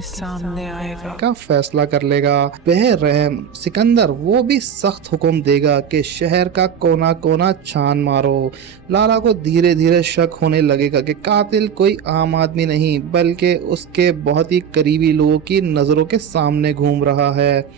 सामने आएगा का फैसला कर लेगा। बेरहम सिकंदर वो भी सख्त हुक्म देगा कि शहर का कोना कोना छान मारो। लाला को धीरे धीरे शक होने लगेगा कि कातिल कोई आम आदमी नहीं बल्कि उसके बहुत ही करीबी लोगों की नज़रों के सामने घूम रहा है।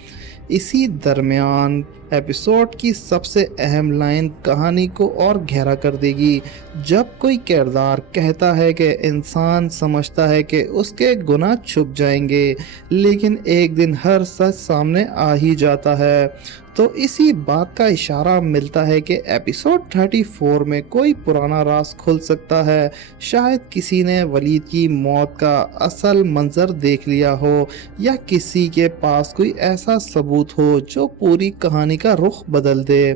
इसी दरमियान एपिसोड की सबसे अहम लाइन कहानी को और गहरा कर देगी। जब कोई किरदार कहता है कि इंसान समझता है कि उसके गुनाह छुप जाएंगे लेकिन एक दिन हर सच सामने आ ही जाता है, तो इसी बात का इशारा मिलता है कि एपिसोड 34 में कोई पुराना राज खुल सकता है। शायद किसी ने वलीद की मौत का असल मंजर देख लिया हो या किसी के पास कोई ऐसा सबूत हो जो पूरी कहानी का रुख बदल दे।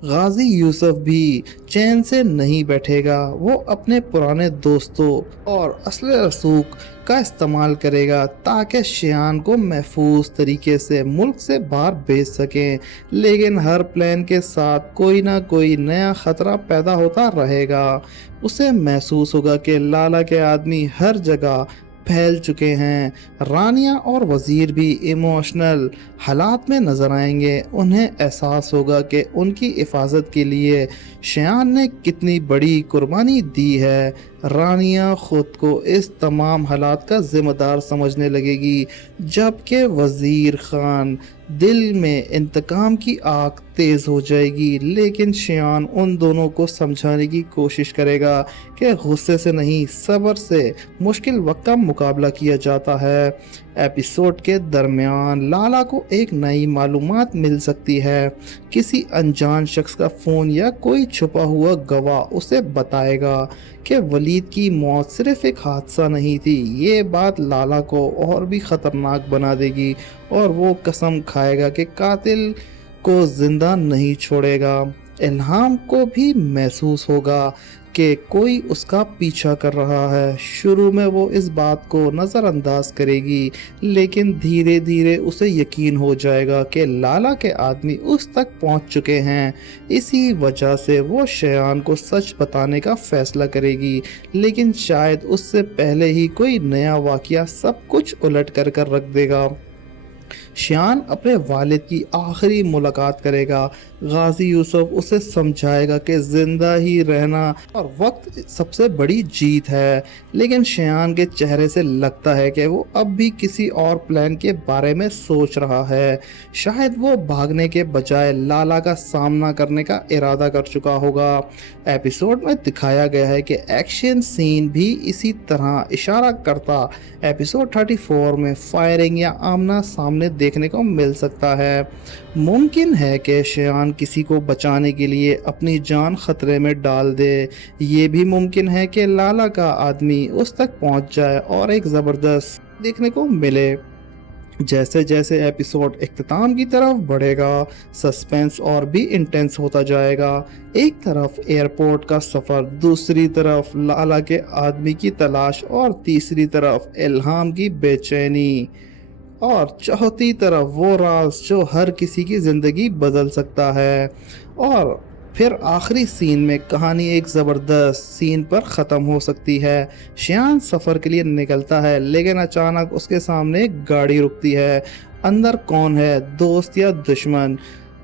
गाजी यूसुफ भी चैन से नहीं बैठेगा। वो अपने पुराने दोस्तों और असले रसूख का इस्तेमाल करेगा ताकि शियान को महफूज तरीके से मुल्क से बाहर भेज सकें, लेकिन हर प्लान के साथ कोई ना कोई नया ख़तरा पैदा होता रहेगा। उसे महसूस होगा कि लाला के आदमी हर जगह फैल चुके हैं। रानिया और वज़ीर भी इमोशनल हालात में नज़र आएंगे। उन्हें एहसास होगा कि उनकी हिफाजत के लिए शियान ने कितनी बड़ी कुर्बानी दी है। रानिया ख़ुद को इस तमाम हालात का ज़िम्मेदार समझने लगेगी, जबकि वज़ीर ख़ान दिल में इंतकाम की आग तेज़ हो जाएगी। लेकिन शियान उन दोनों को समझाने की कोशिश करेगा कि गुस्से से नहीं, सब्र से मुश्किल वक्त का मुकाबला किया जाता है। एपिसोड के दरमियान लाला को एक नई मालूमात मिल सकती है। किसी अनजान शख्स का फ़ोन या कोई छुपा हुआ गवाह उसे बताएगा कि वलीद की मौत सिर्फ एक हादसा नहीं थी। ये बात लाला को और भी ख़तरनाक बना देगी और वो कसम खाएगा कि कातिल को ज़िंदा नहीं छोड़ेगा। इल्हाम को भी महसूस होगा कि कोई उसका पीछा कर रहा है। शुरू में वो इस बात को नज़रअंदाज करेगी, लेकिन धीरे धीरे उसे यकीन हो जाएगा कि लाला के आदमी उस तक पहुंच चुके हैं। इसी वजह से वो शियान को सच बताने का फैसला करेगी, लेकिन शायद उससे पहले ही कोई नया वाक़या सब कुछ उलट कर रख देगा। शियान अपने वालिद की आखिरी मुलाकात करेगा। गाजी यूसुफ उसे समझाएगा कि ज़िंदा ही रहना और वक्त सबसे बड़ी जीत है, लेकिन शियान के चेहरे से लगता है कि वो अब भी किसी और प्लान के बारे में सोच रहा है। शायद वो भागने के बजाय लाला का सामना करने का इरादा कर चुका होगा। एपिसोड में दिखाया गया है कि एक्शन सीन भी इसी तरह इशारा करता एपिसोड 34 में फायरिंग या आमना सामने देखने को मिल सकता है। मुमकिन है कि शियान किसी को बचाने के लिए अपनी जान खतरे में डाल दे। ये भी मुमकिन है कि लाला का आदमी उस तक पहुंच जाए और एक ज़बरदस्त देखने को मिले। जैसे जैसे एपिसोड इख्तिताम की तरफ बढ़ेगा, सस्पेंस और भी इंटेंस होता जाएगा। एक तरफ एयरपोर्ट का सफ़र, दूसरी तरफ लाला के आदमी की तलाश और तीसरी तरफ इल्हाम की बेचैनी और चौथी तरफ वो राज जो हर किसी की ज़िंदगी बदल सकता है। और फिर आखिरी सीन में कहानी एक ज़बरदस्त सीन पर ख़त्म हो सकती है। शियान सफ़र के लिए निकलता है, लेकिन अचानक उसके सामने एक गाड़ी रुकती है। अंदर कौन है, दोस्त या दुश्मन?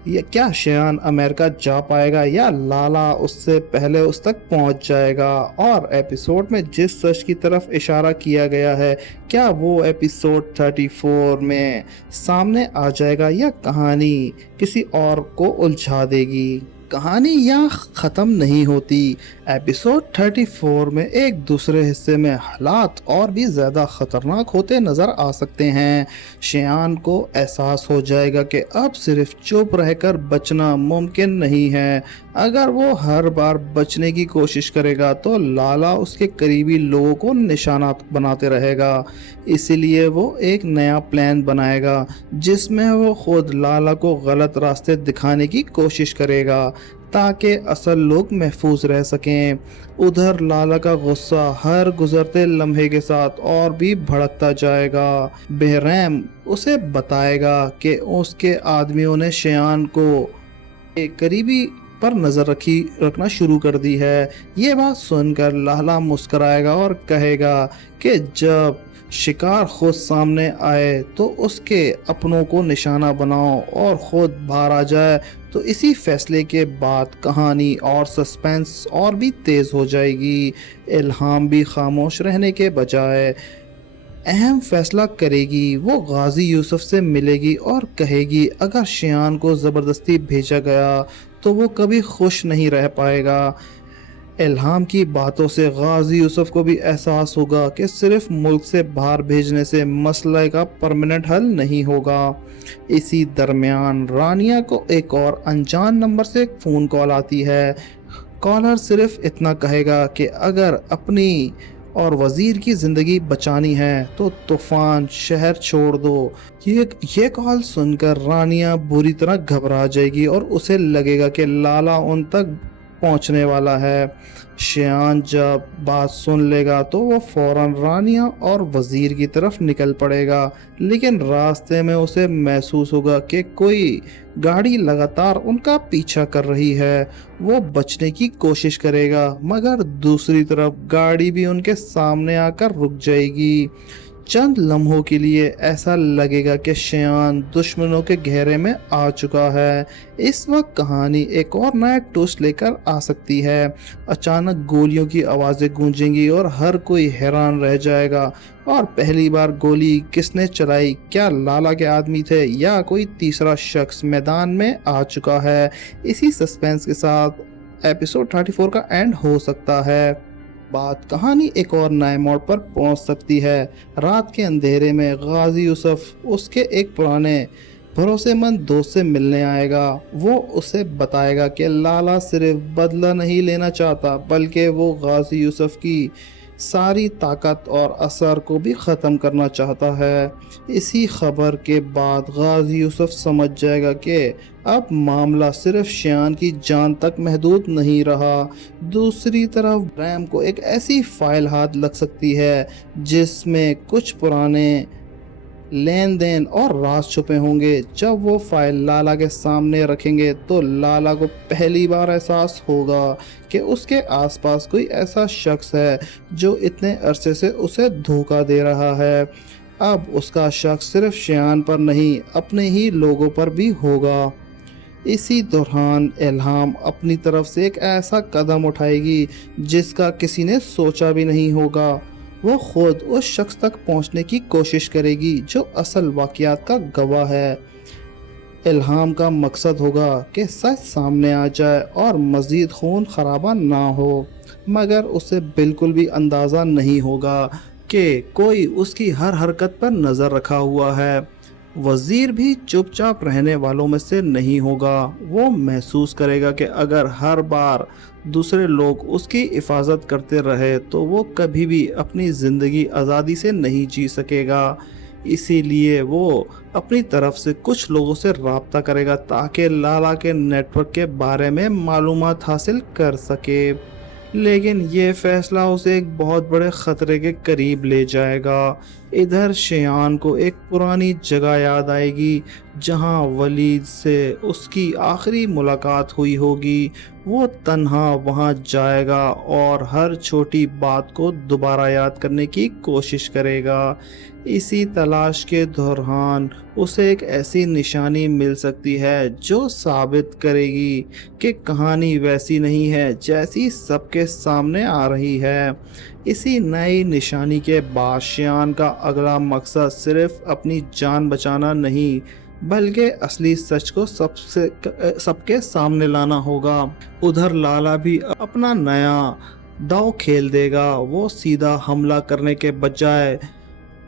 या क्या शियान अमेरिका जा पाएगा या लाला उससे पहले उस तक पहुंच जाएगा? और एपिसोड में जिस सच की तरफ इशारा किया गया है, क्या वो एपिसोड 34 में सामने आ जाएगा या कहानी किसी और को उलझा देगी? कहानी यहाँ ख़त्म नहीं होती। एपिसोड 34 में एक दूसरे हिस्से में हालात और भी ज़्यादा ख़तरनाक होते नज़र आ सकते हैं। शियान को एहसास हो जाएगा कि अब सिर्फ चुप रहकर बचना मुमकिन नहीं है। अगर वो हर बार बचने की कोशिश करेगा तो लाला उसके करीबी लोगों को निशाना बनाते रहेगा। इसीलिए वो एक नया प्लान बनाएगा जिसमें वो खुद लाला को गलत रास्ते दिखाने की कोशिश करेगा ताकि असल लोग महफूज रह सकें। उधर लाला का गुस्सा हर गुजरते लम्हे के साथ और भी भड़कता जाएगा। बेरहम उसे बताएगा कि उसके आदमियों ने शियान को एक करीबी पर नज़र रखना शुरू कर दी है। ये बात सुनकर लाला मुस्कराएगा और कहेगा कि जब शिकार खुद सामने आए तो उसके अपनों को निशाना बनाओ और खुद बाहर आ जाए तो इसी फैसले के बाद कहानी और सस्पेंस और भी तेज हो जाएगी। इल्हाम भी खामोश रहने के बजाय अहम फैसला करेगी। वो गाजी यूसुफ से मिलेगी और कहेगी अगर शियान को ज़बरदस्ती भेजा गया तो वो कभी खुश नहीं रह पाएगा। इल्हाम की बातों से गाजी यूसुफ को भी एहसास होगा कि सिर्फ मुल्क से बाहर भेजने से मसले का परमानेंट हल नहीं होगा। इसी दरमियान रानिया को एक और अनजान नंबर से एक फ़ोन कॉल आती है। कॉलर सिर्फ इतना कहेगा कि अगर अपनी और वज़ीर की ज़िंदगी बचानी है तो तूफ़ान शहर छोड़ दो। ये कॉल सुनकर रानिया बुरी तरह घबरा जाएगी और उसे लगेगा कि लाला उन तक पहुंचने वाला है। शियान जब बात सुन लेगा तो वो फौरन रानिया और वज़ीर की तरफ निकल पड़ेगा, लेकिन रास्ते में उसे महसूस होगा कि कोई गाड़ी लगातार उनका पीछा कर रही है। वो बचने की कोशिश करेगा मगर दूसरी तरफ गाड़ी भी उनके सामने आकर रुक जाएगी। चंद लम्हों के लिए ऐसा लगेगा कि शियान दुश्मनों के घेरे में आ चुका है। इस वक्त कहानी एक और नया ट्विस्ट लेकर आ सकती है। अचानक गोलियों की आवाज़ें गूंजेंगी और हर कोई हैरान रह जाएगा। और पहली बार गोली किसने चलाई? क्या लाला के आदमी थे या कोई तीसरा शख्स मैदान में आ चुका है? इसी सस्पेंस के साथ एपिसोड 34 का एंड हो सकता है। कहानी एक और नए मोड़ पर पहुंच सकती है। रात के अंधेरे में गाजी यूसुफ उसके एक पुराने भरोसेमंद दोस्त से मिलने आएगा। वो उसे बताएगा कि लाला सिर्फ बदला नहीं लेना चाहता बल्कि वो गाजी यूसुफ की सारी ताकत और असर को भी ख़त्म करना चाहता है। इसी खबर के बाद गाजी यूसुफ समझ जाएगा कि अब मामला सिर्फ शियान की जान तक महदूद नहीं रहा। दूसरी तरफ रैम को एक ऐसी फाइल हाथ लग सकती है जिसमें कुछ पुराने लेन देन और राज छुपे होंगे। जब वो फाइल लाला के सामने रखेंगे तो लाला को पहली बार एहसास होगा कि उसके आसपास कोई ऐसा शख्स है जो इतने अरसे से उसे धोखा दे रहा है। अब उसका शक सिर्फ शियान पर नहीं अपने ही लोगों पर भी होगा। इसी दौरान इल्हाम अपनी तरफ से एक ऐसा कदम उठाएगी जिसका किसी ने सोचा भी नहीं होगा। वो खुद उस शख्स तक पहुंचने की कोशिश करेगी जो असल वाक़यात का गवाह है। इल्हाम का मकसद होगा कि सच सामने आ जाए और मज़ीद खून खराबा ना हो, मगर उसे बिल्कुल भी अंदाज़ा नहीं होगा कि कोई उसकी हर हरकत पर नज़र रखा हुआ है। वज़ीर भी चुपचाप रहने वालों में से नहीं होगा। वो महसूस करेगा कि अगर हर बार दूसरे लोग उसकी हिफाजत करते रहे तो वो कभी भी अपनी ज़िंदगी आज़ादी से नहीं जी सकेगा। इसीलिए वो अपनी तरफ से कुछ लोगों से राब्ता करेगा ताकि लाला के नेटवर्क के बारे में मालूमात हासिल कर सके। लेकिन ये फ़ैसला उसे एक बहुत बड़े ख़तरे के करीब ले जाएगा। इधर शियान को एक पुरानी जगह याद आएगी जहां वलीद से उसकी आखिरी मुलाकात हुई होगी। वो तन्हा वहां जाएगा और हर छोटी बात को दोबारा याद करने की कोशिश करेगा। इसी तलाश के दौरान उसे एक ऐसी निशानी मिल सकती है जो साबित करेगी कि कहानी वैसी नहीं है जैसी सबके सामने आ रही है। इसी नई निशानी के बाद शियान का अगला मकसद सिर्फ अपनी जान बचाना नहीं बल्कि असली सच को सबके सामने लाना होगा। उधर लाला भी अपना नया दांव खेल देगा। वो सीधा हमला करने के बजाय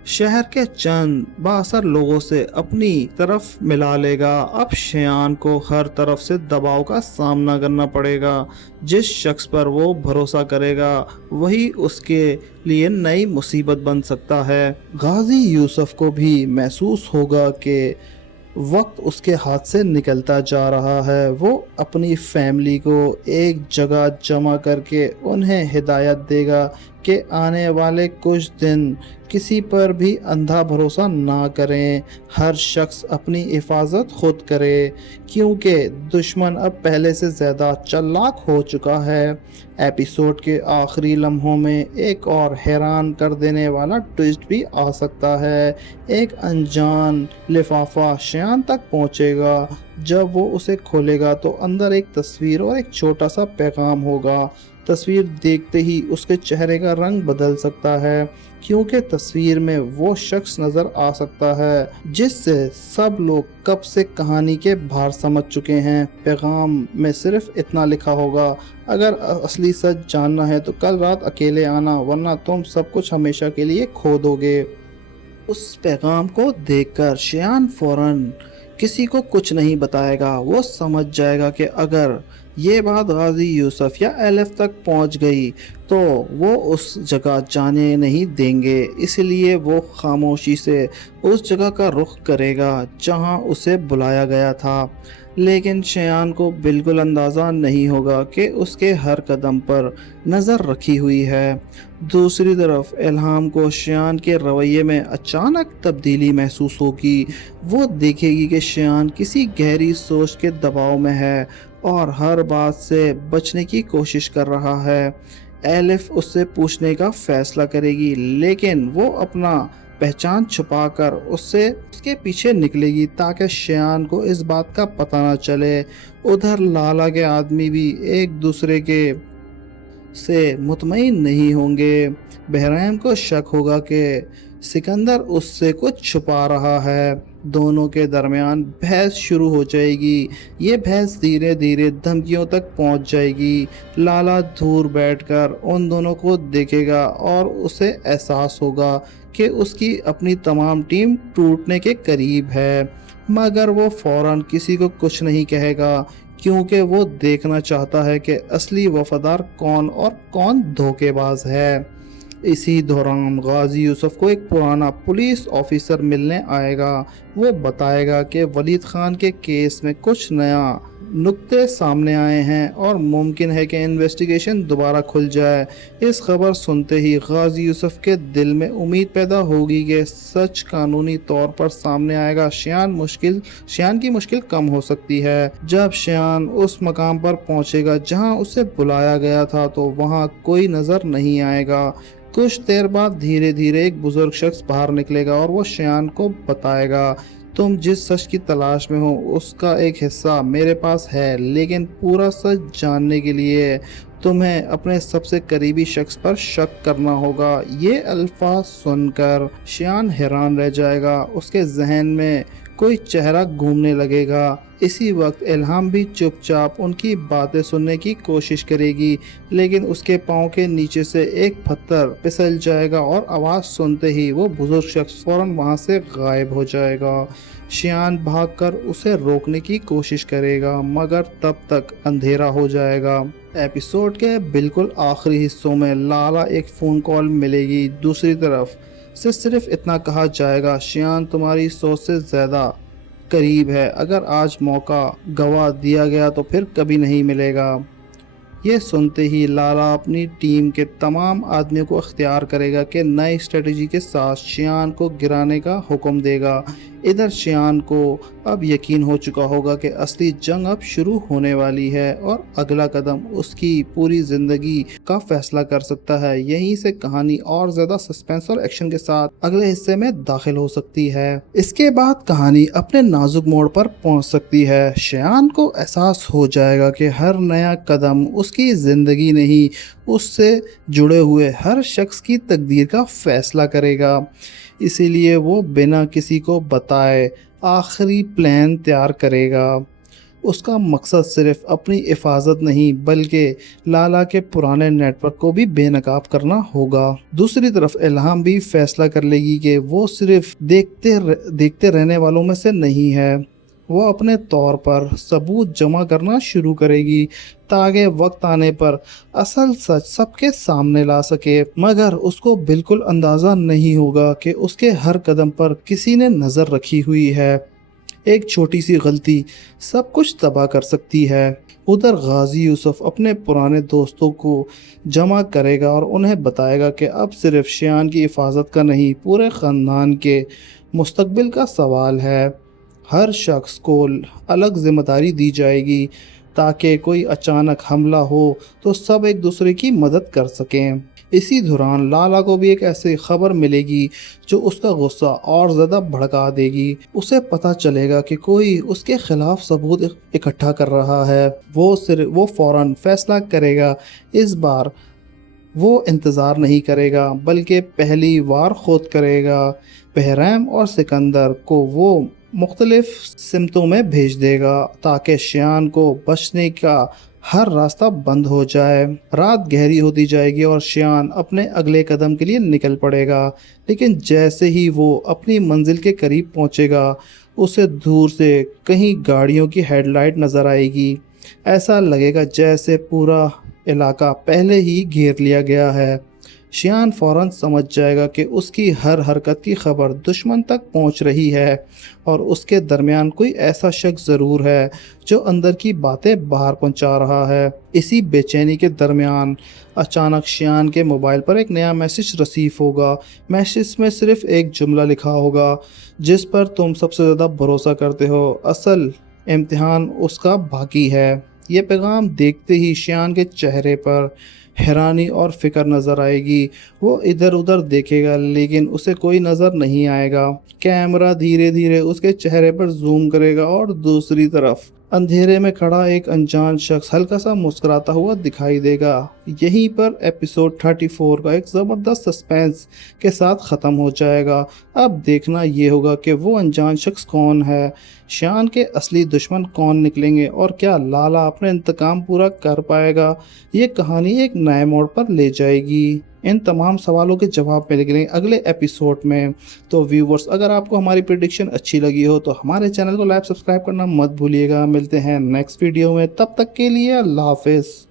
शहर के चंद बासर लोगों से अपनी तरफ मिला लेगा। अब शियान को हर तरफ से दबाव का सामना करना पड़ेगा। जिस शख्स पर वो भरोसा करेगा वही उसके लिए नई मुसीबत बन सकता है। गाजी यूसुफ को भी महसूस होगा कि वक्त उसके हाथ से निकलता जा रहा है। वो अपनी फैमिली को एक जगह जमा करके उन्हें हिदायत देगा کہ آنے والے کچھ دن کسی پر بھی اندھا بھروسہ نہ کریں، ہر شخص اپنی حفاظت خود کرے کیونکہ دشمن اب پہلے سے زیادہ چالاک ہو چکا ہے۔ ایپیسوڈ کے آخری لمحوں میں ایک اور حیران کر دینے والا ٹویسٹ بھی آ سکتا ہے۔ ایک انجان لفافہ شیان تک پہنچے گا۔ جب وہ اسے کھولے گا تو اندر ایک تصویر اور ایک چھوٹا سا پیغام ہوگا۔ تصویر دیکھتے ہی اس کے چہرے کا رنگ بدل سکتا ہے کیونکہ تصویر میں وہ شخص نظر آ سکتا ہے جس سے سب لوگ کب سے کہانی کے باہر سمجھ چکے ہیں۔ پیغام میں صرف اتنا لکھا ہوگا: اگر اصلی سچ جاننا ہے تو کل رات اکیلے آنا ورنہ تم سب کچھ ہمیشہ کے لیے کھو دو گے۔ اس پیغام کو دیکھ کر شیان فوراً کسی کو کچھ نہیں بتائے گا۔ وہ سمجھ جائے گا کہ اگر یہ بات غازی یوسف یا ایلف تک پہنچ گئی تو وہ اس جگہ جانے نہیں دیں گے، اس لیے وہ خاموشی سے اس جگہ کا رخ کرے گا جہاں اسے بلایا گیا تھا۔ لیکن شیان کو بالکل اندازہ نہیں ہوگا کہ اس کے ہر قدم پر نظر رکھی ہوئی ہے۔ دوسری طرف الہام کو شیان کے رویے میں اچانک تبدیلی محسوس ہوگی۔ وہ دیکھے گی کہ شیان کسی گہری سوچ کے دباؤ میں ہے اور ہر بات سے بچنے کی کوشش کر رہا ہے۔ ایلف اس سے پوچھنے کا فیصلہ کرے گی لیکن وہ اپنا پہچان چھپا کر اس کے پیچھے نکلے گی تاکہ شیان کو اس بات کا پتہ نہ چلے۔ ادھر لالا کے آدمی بھی ایک دوسرے کے سے مطمئن نہیں ہوں گے۔ بحرام کو شک ہوگا کہ سکندر اس سے کچھ چھپا رہا ہے۔ دونوں کے درمیان بحث شروع ہو جائے گی۔ یہ بحث دھیرے دھیرے دھمکیوں تک پہنچ جائے گی۔ لالا دور بیٹھ کر ان دونوں کو دیکھے گا اور اسے احساس ہوگا کہ اس کی اپنی تمام ٹیم ٹوٹنے کے قریب ہے، مگر وہ فوراً کسی کو کچھ نہیں کہے گا کیونکہ وہ دیکھنا چاہتا ہے کہ اصلی وفادار کون اور کون دھوکے باز ہے۔ اسی دوران غازی یوسف کو ایک پرانا پولیس آفیسر ملنے آئے گا۔ وہ بتائے گا کہ ولید خان کے کیس میں کچھ نیا نکتے سامنے آئے ہیں اور ممکن ہے کہ انویسٹیگیشن دوبارہ کھل جائے۔ اس خبر سنتے ہی غازی یوسف کے دل میں امید پیدا ہوگی کہ سچ قانونی طور پر سامنے آئے گا۔ شیان کی مشکل کم ہو سکتی ہے۔ جب شیان اس مقام پر پہنچے گا جہاں اسے بلایا گیا تھا تو وہاں کوئی نظر نہیں آئے گا۔ کچھ دیر بعد دھیرے دھیرے ایک بزرگ شخص باہر نکلے گا اور وہ شیان کو بتائے گا: تم جس سچ کی تلاش میں ہو اس کا ایک حصہ میرے پاس ہے، لیکن پورا سچ جاننے کے لیے تمہیں اپنے سب سے قریبی شخص پر شک کرنا ہوگا۔ یہ الفاظ سن کر شیان حیران رہ جائے گا۔ اس کے ذہن میں کوئی چہرہ گھومنے لگے گا۔ اسی وقت الہام بھی چپ چاپ ان کی باتیں سننے کی کوشش کرے گی، لیکن اس کے پاؤں کے نیچے سے ایک پتھر پھسل جائے گا اور آواز سنتے ہی وہ بزرگ شخص فوراً وہاں سے غائب ہو جائے گا۔ شیان بھاگ کر اسے روکنے کی کوشش کرے گا مگر تب تک اندھیرا ہو جائے گا۔ ایپیسوڈ کے بالکل آخری حصوں میں لالا ایک فون کال ملے گی۔ دوسری طرف سے صرف اتنا کہا جائے گا: شیان تمہاری سوچ سے زیادہ قریب ہے، اگر آج موقع گوا دیا گیا تو پھر کبھی نہیں ملے گا۔ یہ سنتے ہی لالا اپنی ٹیم کے تمام آدمیوں کو اختیار کرے گا کہ نئی اسٹریٹجی کے ساتھ شیان کو گرانے کا حکم دے گا۔ ادھر شیان کو اب یقین ہو چکا ہوگا کہ اصلی جنگ اب شروع ہونے والی ہے اور اگلا قدم اس کی پوری زندگی کا فیصلہ کر سکتا ہے۔ یہیں سے کہانی اور زیادہ سسپینس اور ایکشن کے ساتھ اگلے حصے میں داخل ہو سکتی ہے۔ اس کے بعد کہانی اپنے نازک موڑ پر پہنچ سکتی ہے۔ شیان کو احساس ہو جائے گا کہ ہر نیا قدم اس کی زندگی نہیں، اس سے جڑے ہوئے ہر شخص کی تقدیر کا فیصلہ کرے گا۔ اسی لیے وہ بنا کسی کو بتائے آخری پلان تیار کرے گا۔ اس کا مقصد صرف اپنی حفاظت نہیں بلکہ لالا کے پرانے نیٹ ورک کو بھی بے نقاب کرنا ہوگا۔ دوسری طرف الہام بھی فیصلہ کر لے گی کہ وہ صرف دیکھتے رہنے والوں میں سے نہیں ہے۔ وہ اپنے طور پر ثبوت جمع کرنا شروع کرے گی تاکہ وقت آنے پر اصل سچ سب کے سامنے لا سکے، مگر اس کو بالکل اندازہ نہیں ہوگا کہ اس کے ہر قدم پر کسی نے نظر رکھی ہوئی ہے۔ ایک چھوٹی سی غلطی سب کچھ تباہ کر سکتی ہے۔ ادھر غازی یوسف اپنے پرانے دوستوں کو جمع کرے گا اور انہیں بتائے گا کہ اب صرف شیان کی حفاظت کا نہیں، پورے خاندان کے مستقبل کا سوال ہے۔ ہر شخص کو الگ ذمہ داری دی جائے گی تاکہ کوئی اچانک حملہ ہو تو سب ایک دوسرے کی مدد کر سکیں۔ اسی دوران لالا کو بھی ایک ایسی خبر ملے گی جو اس کا غصہ اور زیادہ بھڑکا دے گی۔ اسے پتہ چلے گا کہ کوئی اس کے خلاف ثبوت اکٹھا کر رہا ہے۔ وہ فوراً فیصلہ کرے گا۔ اس بار وہ انتظار نہیں کرے گا بلکہ پہلی وار خود کرے گا۔ بہرام اور سکندر کو وہ مختلف سمتوں میں بھیج دے گا تاکہ شیان کو بچنے کا ہر راستہ بند ہو جائے۔ رات گہری ہوتی جائے گی اور شیان اپنے اگلے قدم کے لیے نکل پڑے گا، لیکن جیسے ہی وہ اپنی منزل کے قریب پہنچے گا اسے دور سے کہیں گاڑیوں کی ہیڈ لائٹ نظر آئے گی۔ ایسا لگے گا جیسے پورا علاقہ پہلے ہی گھیر لیا گیا ہے۔ شیان فوراً سمجھ جائے گا کہ اس کی ہر حرکت کی خبر دشمن تک پہنچ رہی ہے اور اس کے درمیان کوئی ایسا شخص ضرور ہے جو اندر کی باتیں باہر پہنچا رہا ہے۔ اسی بے چینی کے درمیان اچانک شیان کے موبائل پر ایک نیا میسج رسیو ہوگا۔ میسج میں صرف ایک جملہ لکھا ہوگا: جس پر تم سب سے زیادہ بھروسہ کرتے ہو، اصل امتحان اس کا باقی ہے۔ یہ پیغام دیکھتے ہی شیان کے چہرے پر حیرانی اور فکر نظر آئے گی۔ وہ ادھر ادھر دیکھے گا لیکن اسے کوئی نظر نہیں آئے گا۔ کیمرہ دھیرے دھیرے اس کے چہرے پر زوم کرے گا اور دوسری طرف اندھیرے میں کھڑا ایک انجان شخص ہلکا سا مسکراتا ہوا دکھائی دے گا۔ یہیں پر ایپیسوڈ 34 کا ایک زبردست سسپینس کے ساتھ ختم ہو جائے گا۔ اب دیکھنا یہ ہوگا کہ وہ انجان شخص کون ہے، شیان کے اصلی دشمن کون نکلیں گے اور کیا لالا اپنے انتقام پورا کر پائے گا۔ یہ کہانی ایک نئے موڑ پر لے جائے گی۔ ان تمام سوالوں کے جواب ملیں گے اگلے ایپیسوڈ میں۔ تو ویورز، اگر آپ کو ہماری پریڈکشن اچھی لگی ہو تو ہمارے چینل کو لائک سبسکرائب کرنا مت بھولیے گا۔ ملتے ہیں نیکسٹ ویڈیو میں، تب تک کے لیے اللہ حافظ۔